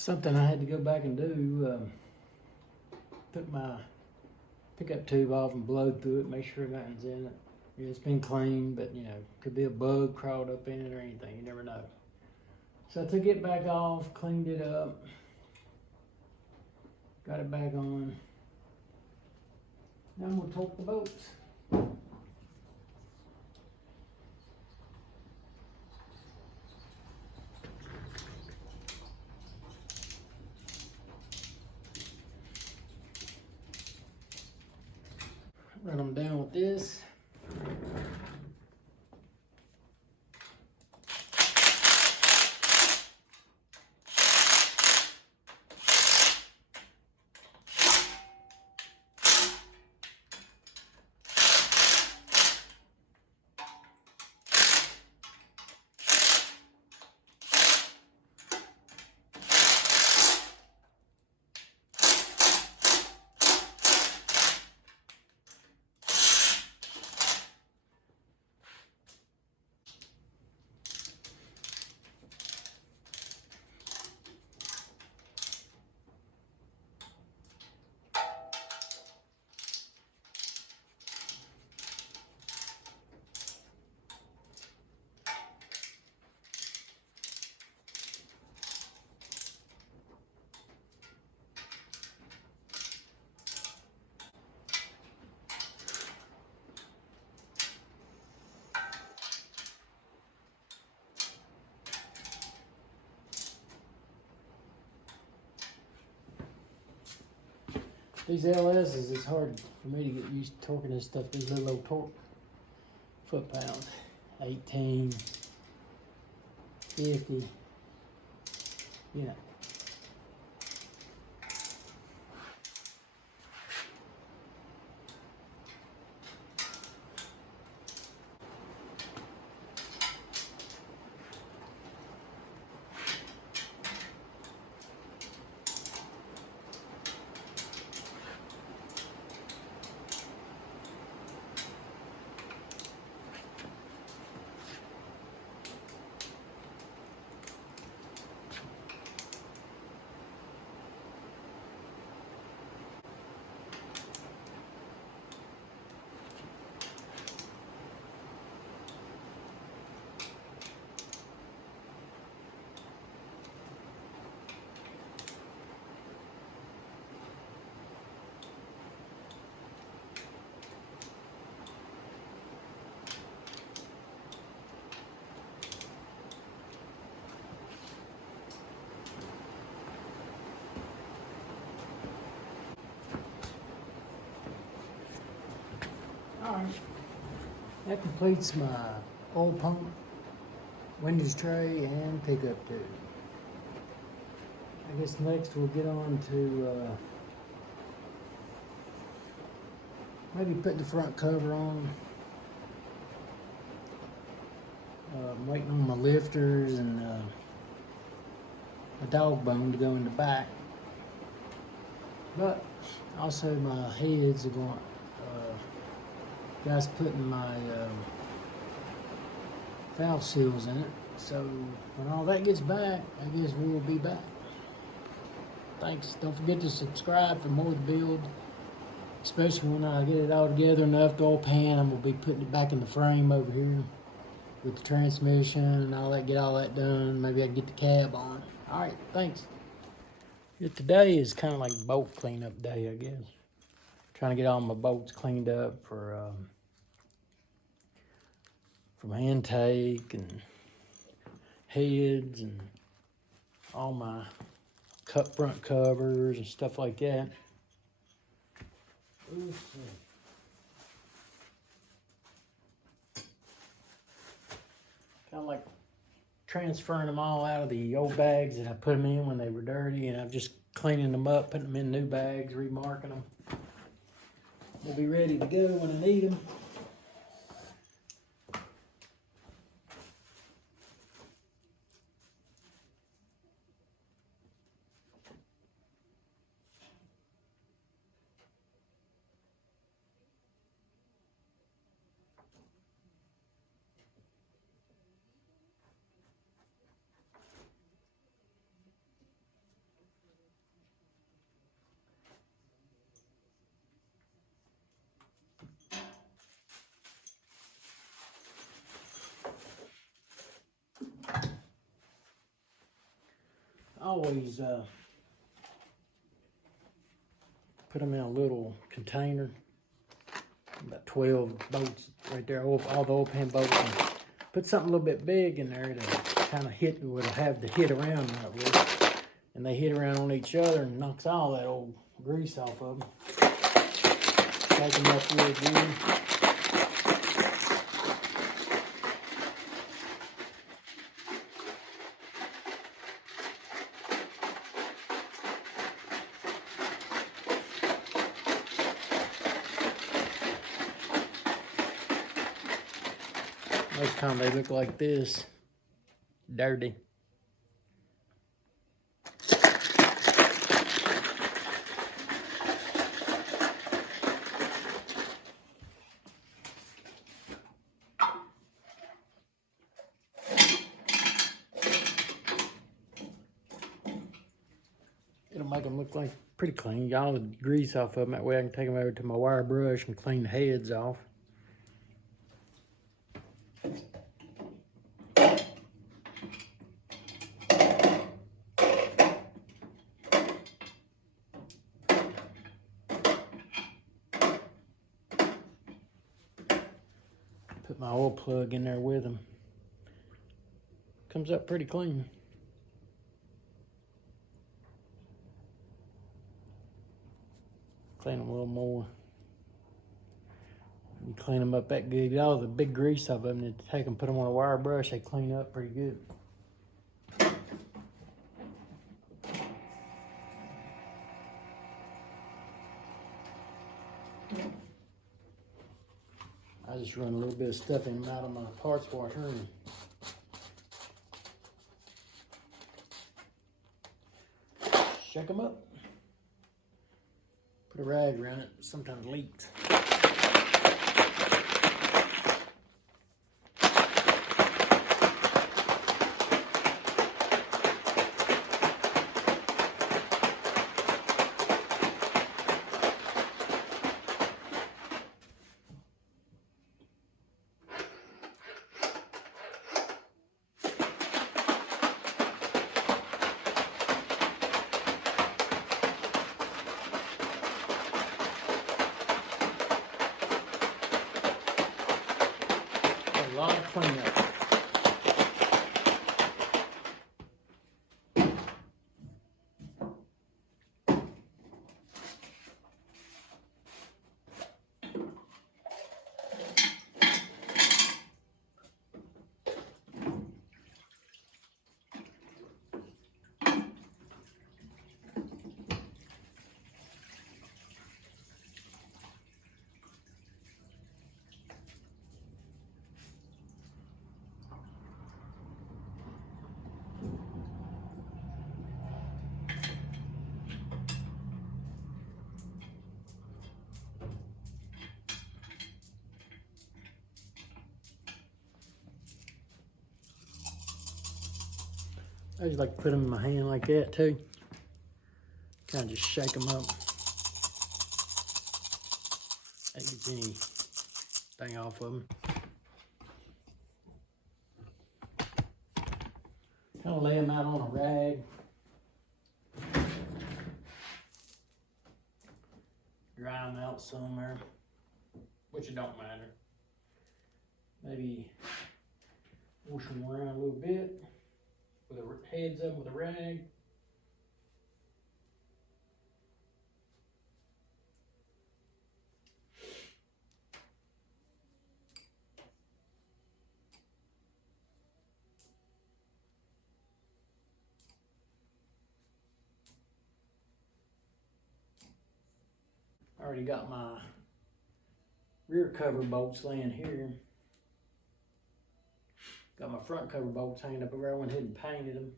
Something I had to go back and do. Took my pickup tube off and blowed through it, make sure nothing's in it. It's been cleaned, but could be a bug crawled up in it or anything. You never know. So I took it back off, cleaned it up, got it back on. Now I'm gonna torque the bolts. Run them down with this. These LSs, it's hard for me to get used to torquing this stuff. These little old torque foot-pounds, 18, 50, Alright, that completes my oil pump, windows tray, and pickup tube. I guess next we'll get on to maybe putting the front cover on. I'm waiting on my lifters and a dog bone to go in the back. But also my heads are going. Guys putting my valve seals in it. So when all that gets back, I guess we will be back. Thanks. Don't forget to subscribe for more to build. Especially when I get it all together enough to oil pan, I'm gonna be putting it back in the frame over here with the transmission and all that. Get all that done. Maybe I can get the cab on. All right. Thanks. Today is kind of like bolt cleanup day, I guess. Trying to get all my bolts cleaned up for my intake and heads and all my front covers and stuff like that. Kind of like transferring them all out of the old bags that I put them in when they were dirty, and I'm just cleaning them up, putting them in new bags, remarking them. They'll be ready to go when I need them. always put them in a little container. About 12 bolts right there, all the oil pan bolts. And put something a little bit big in there to kind of hit, would have to hit around right with. And they hit around on each other and knocks all that old grease off of them. Shake them up real good. Most time they look like this, dirty. It'll make them look like pretty clean. Get all the grease off of them. That way I can take them over to my wire brush and clean the heads off. Put my oil plug in there with them. Comes up pretty clean. Clean them a little more. You clean them up that good. Get all the big grease off of them, then take them, put them on a wire brush. They clean up pretty good. I just run a little bit of stuff in and out of my parts washer and shake them up. Put a rag around it, sometimes leaks. A lot of cleanup. I just like to put them in my hand like that too. Kind of just shake them up. That gets anything off of them. Kind of lay them out on a rag. Dry them out somewhere, which it don't matter. Maybe wash them around a little bit. With the heads up with a rag. I already got my rear cover bolts laying here. Got my front cover bolts hanging up over there. I went ahead and painted them.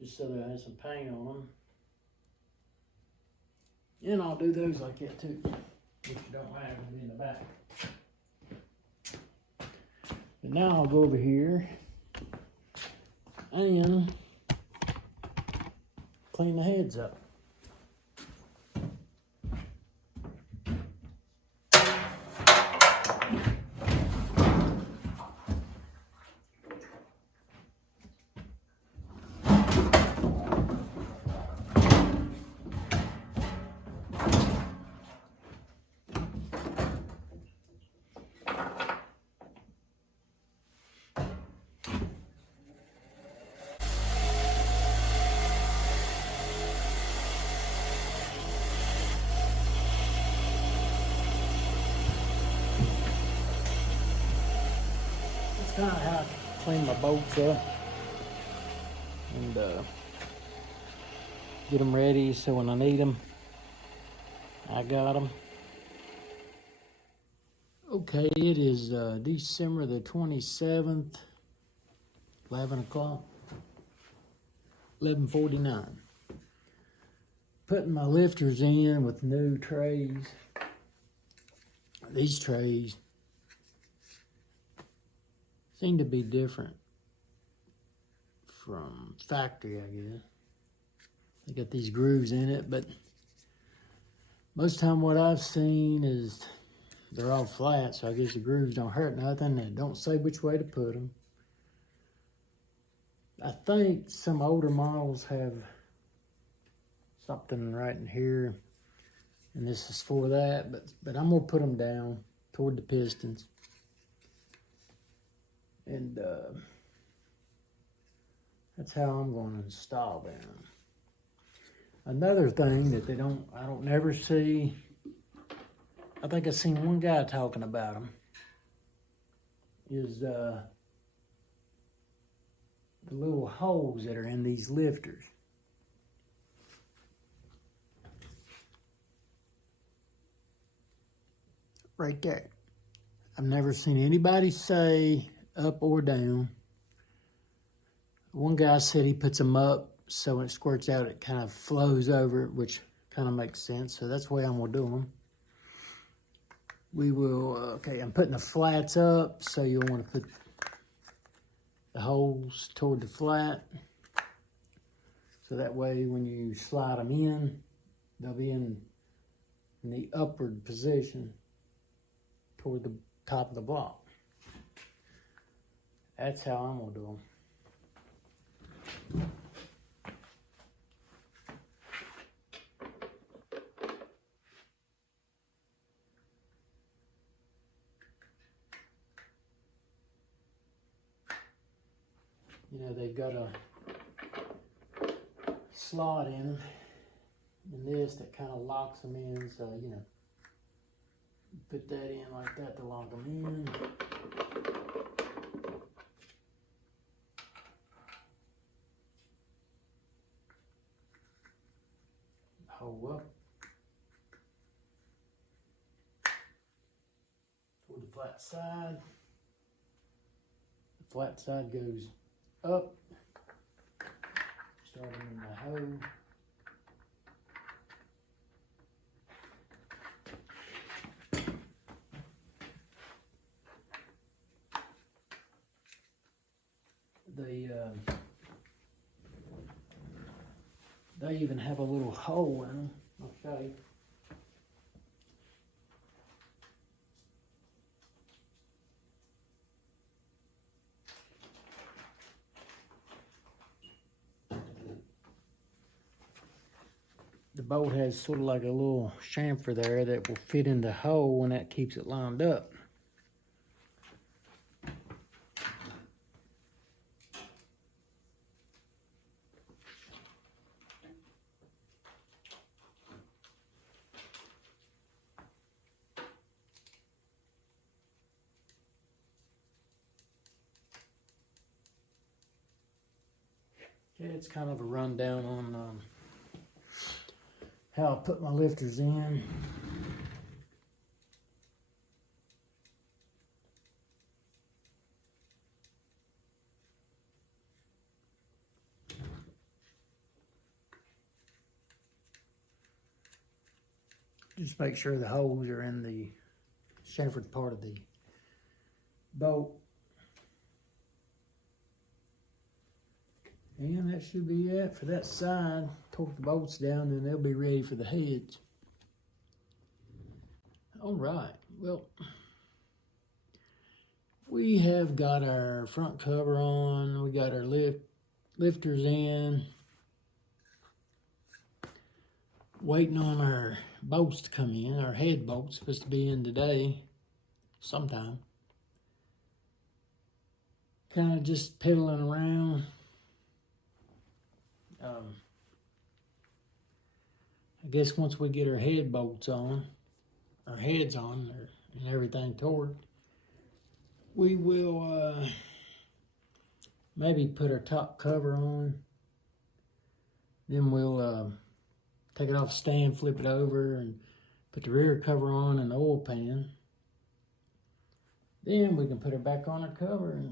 Just so that I had some paint on them. And I'll do those like that too. Which you don't have them in the back. But now I'll go over here and clean the heads up. kind of how I clean my boats up and get them ready so when I need them, I got them. Okay, it is December the 27th, 11 o'clock, 11:49. Putting my lifters in with new trays. These trays seem to be different from factory, I guess. They got these grooves in it, but most of the time what I've seen is they're all flat, so I guess the grooves don't hurt nothing. They don't say which way to put them. I think some older models have something right in here, and this is for that, but I'm gonna put them down toward the pistons. And that's how I'm going to install them. Another thing that I don't never see, I think I've seen one guy talking about them, is the little holes that are in these lifters. Right there. I've never seen anybody say up or down. One guy said he puts them up so when it squirts out it kind of flows over, which kind of makes sense. So that's the way I'm gonna do them. We will, okay, I'm putting the flats up, so you'll want to put the holes toward the flat. So that way when you slide them in, they'll be in the upward position toward the top of the block. That's how I'm gonna do them. You know, they've got a slot in them, and this that kind of locks them in, so, you know, put that in like that to lock them in. Hold up toward the flat side. The flat side goes up, starting in the hole. They even have a little hole in them. I'll show you. The bolt has sort of like a little chamfer there that will fit in the hole, and that keeps it lined up. Yeah, it's kind of a rundown on how I put my lifters in. Just make sure the holes are in the chamfered part of the bolt. And that should be it for that side. Torque the bolts down, and they'll be ready for the heads. All right, well, we have got our front cover on. We got our lifters in. Waiting on our bolts to come in. Our head bolts supposed to be in today, sometime. Kind of just piddling around. I guess once we get our head bolts on, our heads on, and everything toward, we will maybe put our top cover on. Then we'll take it off the stand, flip it over, and put the rear cover on in the oil pan. Then we can put her back on her cover,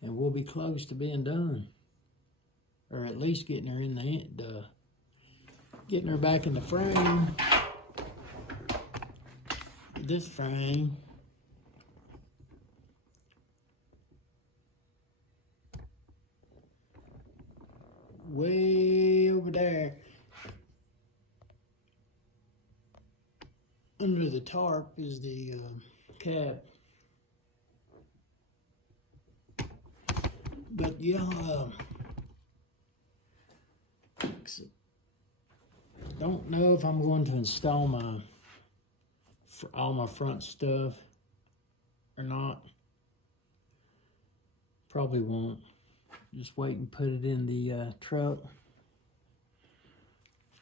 and we'll be close to being done. Or at least getting her in getting her back in the frame. This frame. Way over there. Under the tarp is the cab. But yeah, don't know if I'm going to install all my front stuff or not. Probably won't. Just wait and put it in the truck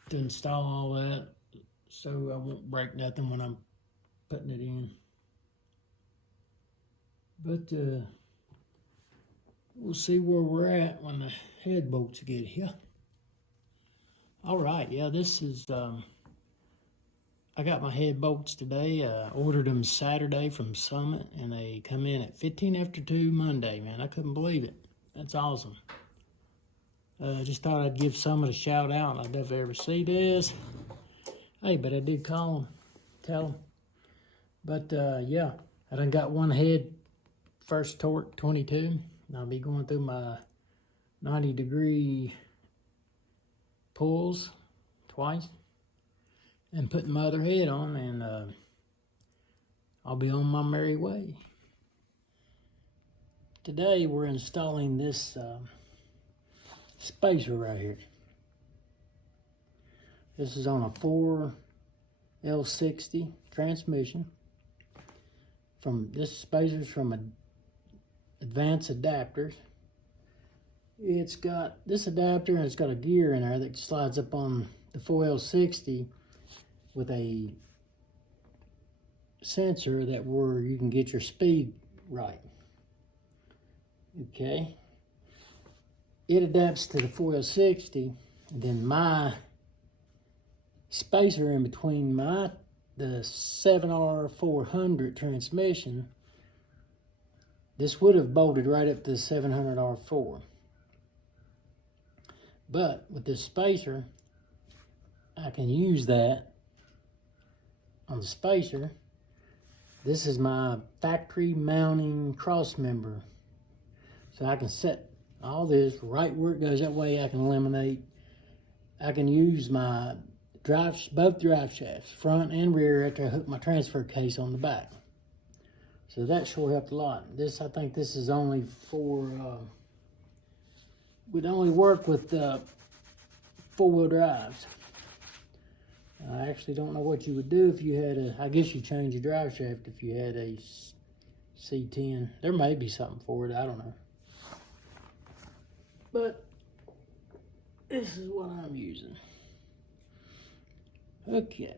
to install all that, so I won't break nothing when I'm putting it in. But we'll see where we're at when the head bolts get here. All right, yeah, this is, I got my head bolts today. Ordered them Saturday from Summit, and they come in at 15 after 2 Monday, man. I couldn't believe it. That's awesome. Just thought I'd give Summit a shout out. I don't know if they ever see this. Hey, but I did call them, tell them. But yeah, I done got one head, first torque 22. I'll be going through my 90-degree pulls twice and putting my other head on, and I'll be on my merry way. Today we're installing this spacer right here. This is on a 4L60 transmission. This spacer's from Advanced Adapters. It's got this adapter, and it's got a gear in there that slides up on the 4L60 with a sensor where you can get your speed right. Okay. It adapts to the 4L60, and then my spacer in between the 7R400 transmission, this would have bolted right up to the 700R4. But with this spacer, I can use that on the spacer. This is my factory mounting cross member. So I can set all this right where it goes. That way I can eliminate, I can use my both drive shafts, front and rear, after I hook my transfer case on the back. So that sure helped a lot. I think this is only for, would only work with four-wheel drives. I actually don't know what you would do if you had I guess you change your drive shaft if you had a C10. There may be something for it, I don't know. But this is what I'm using. Okay.